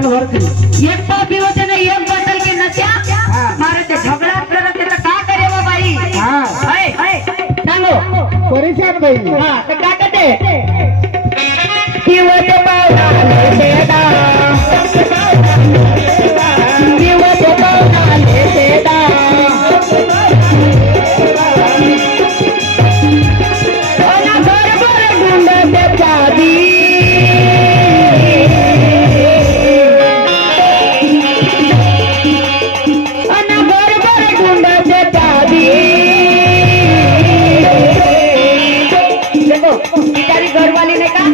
पल भर की एक पापी होते ना एक बोतल के नशा मारे ते झगड़ा करत ते का करे वो भाई हाँ सांगो परेशान भाई हां तो का करते जीवते पावला लेदा जीवते पावला लेदा ओना घर पर ढूंढते चाबी घरवाली ने का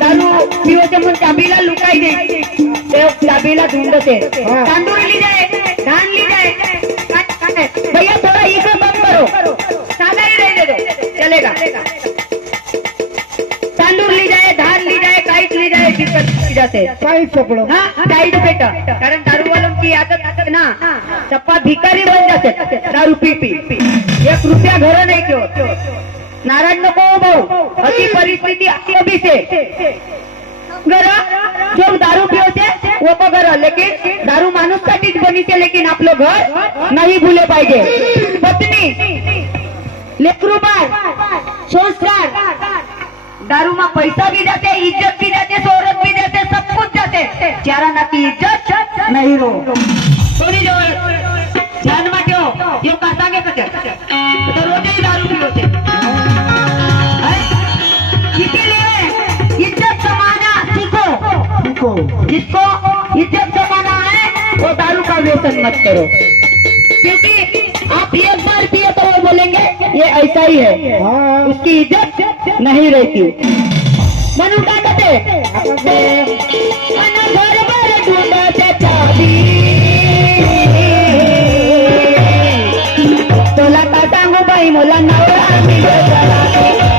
दारू पिओचे म्हणून चाबीला लुकाई दे ते चाबीला ढूंढते तांदूळ ली जाए धान ली जाए भैया थोड़ा इको कम करो सादा ही रहने दो चलेगा तांदूळ ली जाए धान ली जाए काहीच ली जाए दिक्कत जाते काहीच पकडो हाँ डाइट बेटा कारण दारू वालों की आदत ना चप्पा भिकारी बन जाते दारू पी पी 1 रुपया घर नहीं क्यों नाराज नको भाऊ अति परिस्थिति अभी से घर जो दारू पियोते वो तो घर लेकिन दारू माणूस साठीच बनी थे लेकिन आपलं घर नहीं भूले पाहिजे पत्नी लेकरू बाळ संस्कार दारू में पैसा भी जाते इज्जत भी जाते शोहरत भी जाते सब कुछ जाते चारा ना की इज्जत नहीं रो थोड़ी जो ध्यान में ठेव यो कसा घे तो रोजही दारू पियोते इसीलिए इज्जत कमाना सीखो जिसको इज्जत कमाना है वो दारू का व्यसन मत करो क्योंकि आप एक बार पिए तो वो बोलेंगे ये ऐसा ही है उसकी इज्जत नहीं रहती मनु का कहते घर पर ढूंढते चाबी तोला का सांगू बाई मोला नवरा